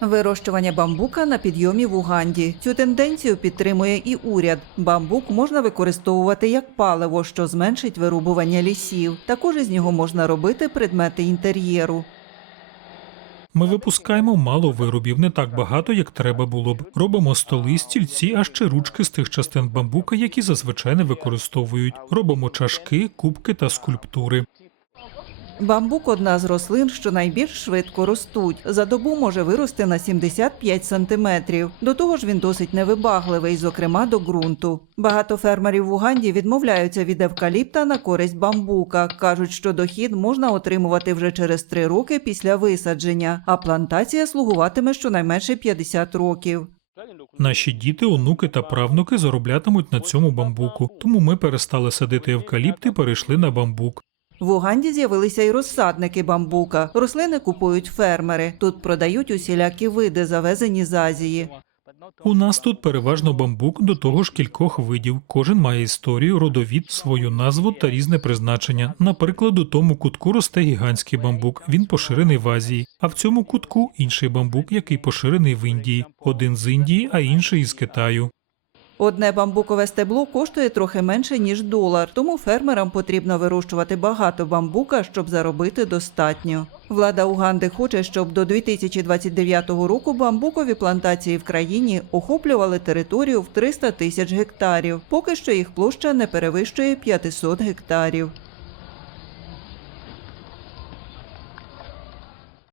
Вирощування бамбука на підйомі в Уганді. Цю тенденцію підтримує і уряд. Бамбук можна використовувати як паливо, що зменшить вирубування лісів. Також із нього можна робити предмети інтер'єру. Ми випускаємо мало виробів, не так багато, як треба було б. Робимо столи, стільці, а ще ручки з тих частин бамбука, які зазвичай не використовують. Робимо чашки, кубки та скульптури. Бамбук одна з рослин, що найбільш швидко ростуть. За добу може вирости на 75 сантиметрів. До того ж, він досить невибагливий, зокрема до ґрунту. Багато фермерів в Уганді відмовляються від евкаліпта на користь бамбука. кажуть, що дохід можна отримувати вже через три роки після висадження, а плантація слугуватиме щонайменше 50 років. Наші діти, онуки та правнуки зароблятимуть на цьому бамбуку. Тому ми перестали садити евкаліпт і перейшли на бамбук. В Уганді з'явилися й розсадники бамбука. Рослини купують фермери. Тут продають усілякі види, завезені з Азії. У нас тут переважно бамбук, до того ж кількох видів. Кожен має історію, родовід, свою назву та різне призначення. Наприклад, у тому кутку росте гігантський бамбук. Він поширений в Азії. А в цьому кутку інший бамбук, який поширений в Індії. Один з Індії, а інший із Китаю. Одне бамбукове стебло коштує трохи менше ніж долар, тому фермерам потрібно вирощувати багато бамбука, щоб заробити достатньо. Влада Уганди хоче, щоб до 2029 року бамбукові плантації в країні охоплювали територію в 300 тисяч гектарів. Поки що їх площа не перевищує 500 гектарів.